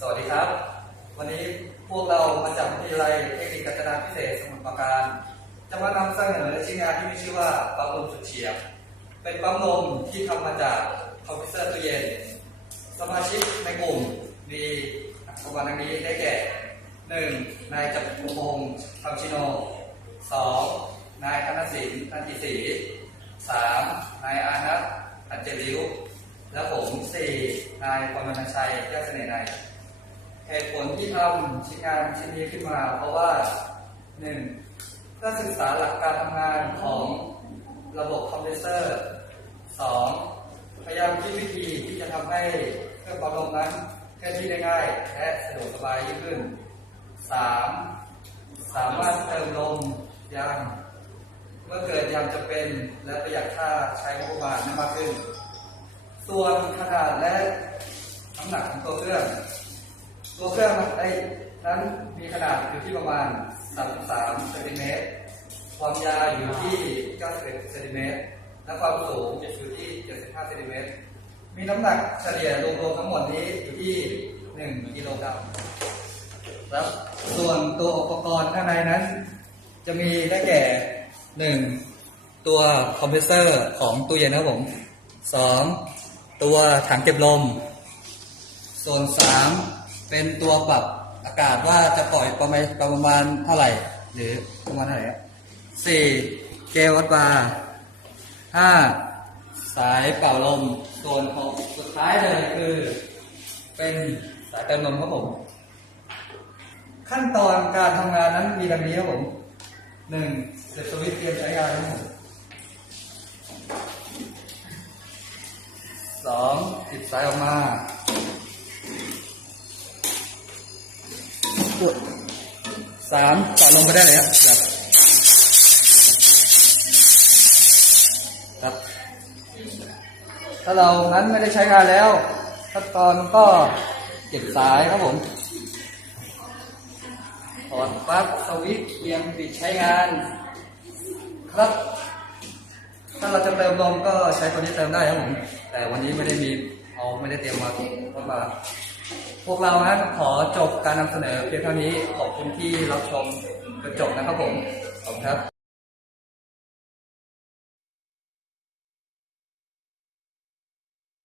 สวัสดีครับ วันนี้พวกเรามาจากวิทยาลัยเทคนิคการจนาพิเศษสมุทรปราการ จะมานำเสนอชิ้นงานที่มีชื่อว่าปั๊มลมสุดเฉียบ เป็นปั๊มลมที่ทำมาจากคอมพิวเตอร์ตู้เย็น สมาชิกในกลุ่มมีประมาณดังนี้ได้แก่หนึ่งนายจักรพงศ์คำชิโนสองนายธนสินนันติศรีสามนายอานัทอัจเจริวและผมสี่นายปรมณชัยแก้วเสน่ห์ใน เหตุผลที่ทำชิ้นงานชิ้นนี้ขึ้นมา เพราะว่าหนึ่งเพื่อศึกษาหลักการทำงานของระบบคอมพิวเตอร์สองพยายามคิดวิธีที่จะทำให้เครื่องปั๊มลมนั้นเคลื่อนที่ได้ง่ายและสะดวกสบายยิ่งขึ้นสามสามารถเติมลมยางเมื่อเกิดยามจะเป็นและประหยัดค่าใช้งบประมาณมากขึ้น ส่วนขนาดและน้ำหนักของตัวเครื่อง ตัวเครื่องไอ้นั้นมีขนาดอยู่ที่ประมาณ 33เซนติเมตร ความยาวอยู่ที่91เซนติเมตร และความสูงอยู่ที่ 75เซนติเมตร มีน้ำหนักเฉลี่ยรวมๆทั้งหมดนี้อยู่ที่ 1 กิโลกรัมแล้วส่วนตัวอุปกรณ์ข้างในนั้น จะมีได้แก่หนึ่งตัวคอมเพรสเซอร์ของตู้เย็นนะครับผมสองตัวถังเก็บลม ส่วนสาม เป็นตัวปรับอากาศว่าจะปล่อยประมาณประมาณเท่าไหร่ หรือประมาณเท่าไหร่ครับสี่เกลวัดบาร์ห้าสายเป่าลมส่วนของสุดท้ายเลยคือ เป็นสายเติมลมครับผม ขั้นตอนการทำงานนั้นมีดังนี้ครับผมหนึ่งเสียบสวิตช์เตรียมใช้งานครับผมสองติดสายออกมา สามต่อลงไปได้เลยครับครับครับ ถ้าเรานั้นไม่ได้ใช้งานแล้วขั้นตอนก็เก็บสายครับผมถอดปลั๊กสวิตช์เตรียมปิดใช้งาน ครับ ถ้าเราจะเติมลมก็ใช้ตัวนี้เติมได้ครับผม แต่วันนี้ไม่ได้มีเอาไม่ได้เตรียมมาเข้ามา พวกเรานั้นขอจบการนำเสนอเพียงเท่านี้ ขอบคุณที่รับชมจนจบนะครับผม ขอบคุณครับ